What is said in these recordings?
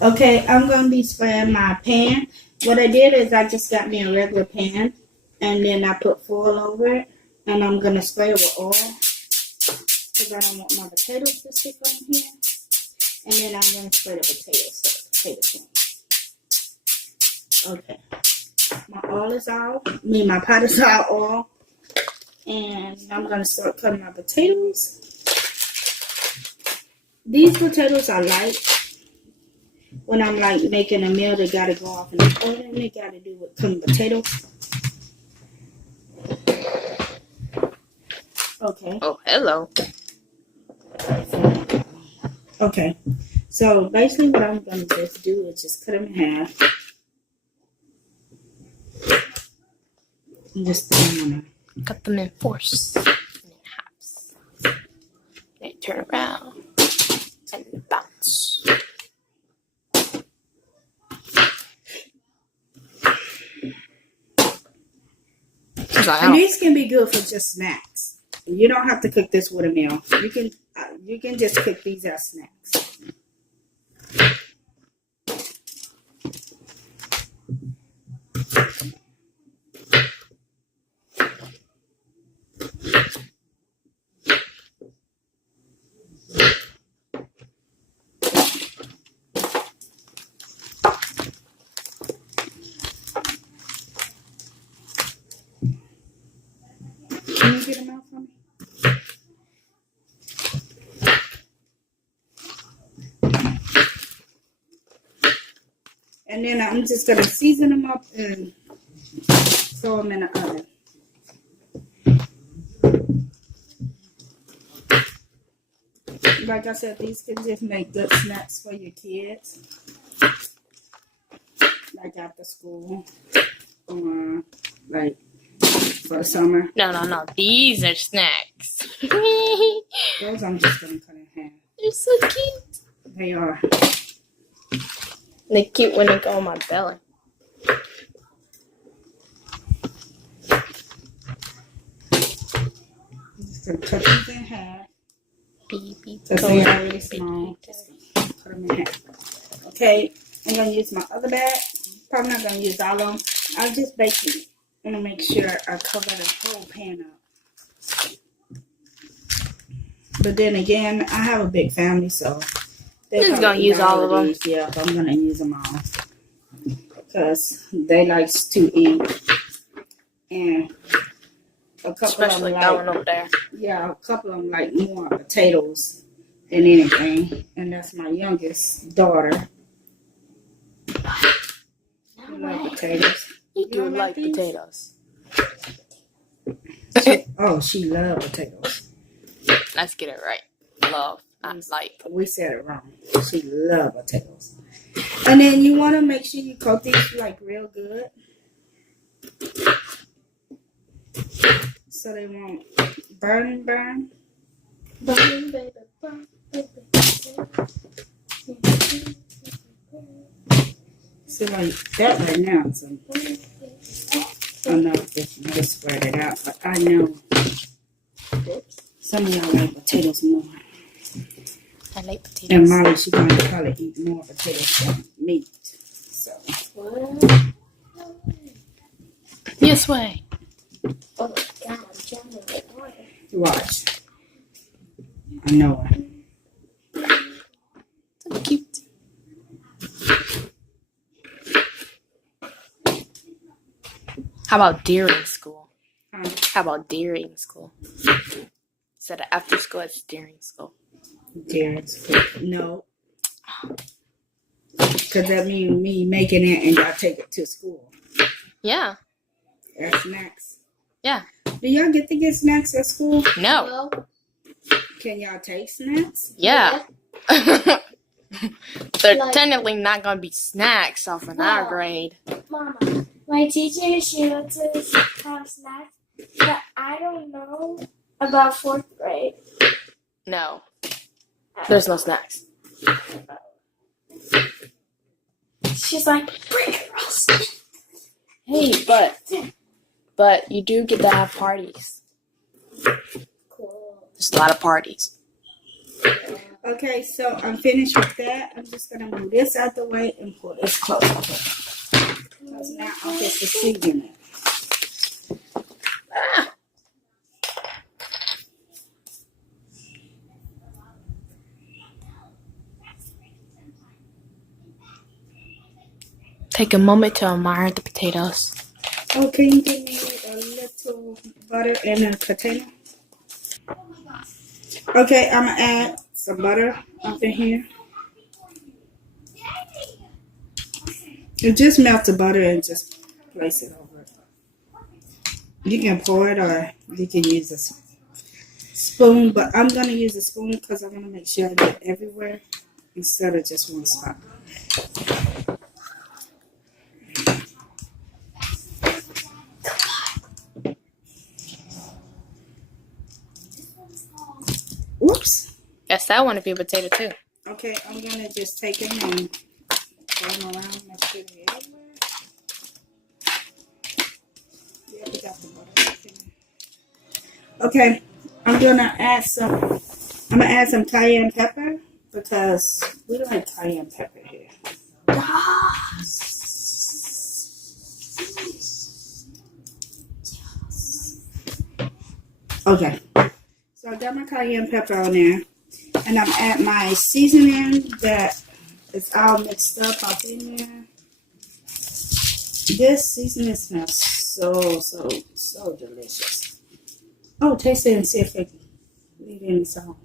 Okay, I'm gonna be spraying my pan. What I did is I just got me a regular pan, and then I put foil over it, and I'm gonna spray it with oil because I don't want my potatoes to stick on here. And then I'm gonna spray the potatoes so the potatoes can. Okay, my oil is out. My pot is out oil, and I'm gonna start cutting my potatoes. These potatoes are light. When I'm like making a meal, they gotta go off in the oven. They gotta do with cooking potatoes. Okay. Oh, hello. Okay. So basically, what I'm gonna just do is just cut them in half. And just put them on. Cut them in fours and in halves. Then turn around and bounce. And these can be good for just snacks. You don't have to cook this with a meal. You can just cook these as snacks. Can you get them out for me? And then I'm just going to season them up and throw them in the oven. Like I said, these can just make good snacks for your kids. Like after school. Or like for summer. No. These are snacks. Those I'm just going to cut in half. They're so cute. They are. They're cute when they go on my belly. Just going to cut these in half. Baby. Because they are really small. Just cut them in half. Okay, I'm going to use my other bag. Probably not going to use all of them. I'll just bake them. I'm going to make sure I cover the whole pan up. But then again, I have a big family, so I'm just going to use all of them. Yeah, I'm going to use them all. Because they like to eat. And a couple Especially of them that like, one over there. yeah, a couple of them like more potatoes than anything. And that's my youngest daughter. I love potatoes. You do like potatoes. She loves potatoes. Let's get it right. Love, not like. We said it wrong. She loves potatoes. And then you want to make sure you coat these like real good. So they won't burn. Burn, baby, burn, baby. See, like that right now. So I don't know if you just spread it out, but I know some of y'all like potatoes more. I like potatoes. And Molly, she's going to probably eat more potatoes than meat. So. This way. Oh my god, I'm jumping in water. Watch. I know it. So cute. How about during school? How about during school? Instead of after school, it's during school. During school. No. Because that means me making it and y'all take it to school. Yeah. As snacks. Yeah. Do y'all get to get snacks at school? No. Can y'all take snacks? Yeah. They're technically not going to be snacks off in our grade. Mama, my teacher, she lets us have snacks, but I don't know about 4th grade. No. There's no snacks. She's like, bring it, Ross. Hey, but you do get to have parties. Cool. There's a lot of parties. Okay, so I'm finished with that. I'm just gonna move this out the way and pull this closer. Because now I'm just seasoning it. Take a moment to admire the potatoes. Oh, can you give me a little butter in a container? Okay, I'm gonna add some butter up in here. You just melt the butter and just place it over it. You can pour it or you can use a spoon, but I'm gonna use a spoon because I want to make sure I get everywhere instead of just one spot. Oops. Yes, that one would be a potato too. Okay, I'm gonna just take them and throw them around, make sure they're everywhere. Yeah, we got the butter. Okay, I'm gonna add some cayenne pepper because we like cayenne pepper here. Okay, so I got my cayenne pepper on there, and I'm at my seasoning that is all mixed up in there. This seasoning smells so delicious. Oh, taste it and see if it need any salt.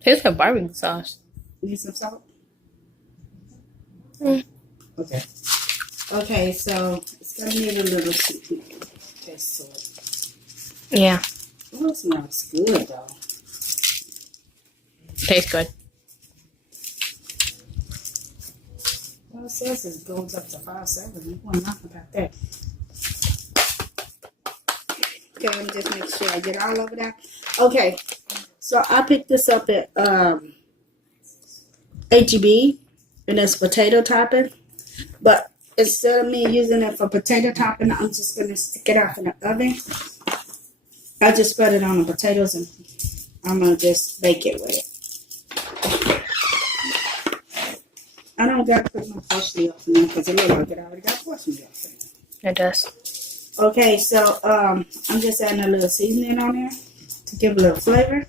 Tastes like barbecue sauce. Need some salt? Mm. Okay. Okay, so it's gonna need a little taste to it. Yeah. Oh, it smells good though. Tastes good. Well, it says it goes up to 5.7. You want nothing about that. Okay, let me just make sure I get all over that. Okay, so I picked this up at HEB, and it's potato topping. But instead of me using it for potato topping, I'm just gonna stick it out in the oven. I just spread it on the potatoes, and I'm gonna just bake it with it. I don't got to put my parsley off in there because it looks like it already got parsley off in there. It does. Okay, so I'm just adding a little seasoning on there to give a little flavor.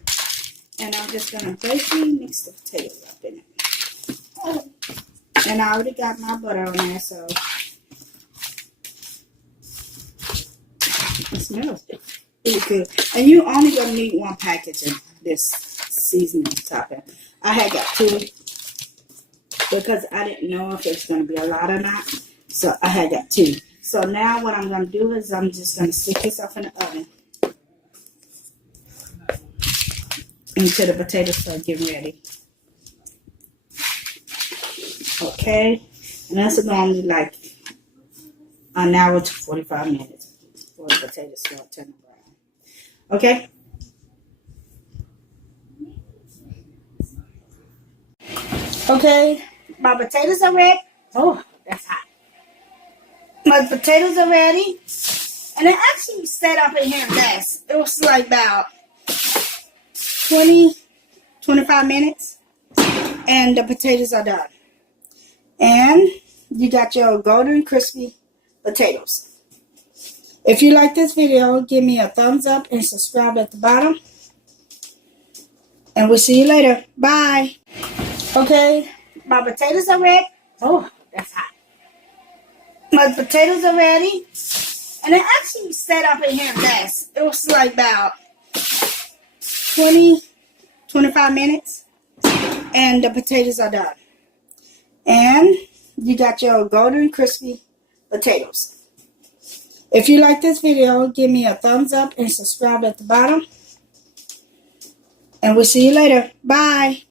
And I'm just going to basically mix the potatoes up in it. And I already got my butter on there, so it smells really good. And you only going to need one package of this seasoning topping. I had got two because I didn't know if it's going to be a lot or not. So I had got two. So now what I'm going to do is I'm just going to stick this off in the oven until the potatoes start getting ready. Okay. And that's normally like an hour to 45 minutes before the potatoes start turning brown. Okay. Okay. My potatoes are ready. Oh, that's hot. My potatoes are ready. And it actually stayed up in here less. It was like about 25 minutes. And the potatoes are done. And you got your golden crispy potatoes. If you like this video, give me a thumbs up and subscribe at the bottom. And we'll see you later. Bye. Okay, my potatoes are ready. Oh, that's hot. My potatoes are ready. And it actually stayed up in here less. It was like about 25 minutes. And the potatoes are done. And you got your golden crispy potatoes. If you like this video, give me a thumbs up and subscribe at the bottom. And we'll see you later. Bye.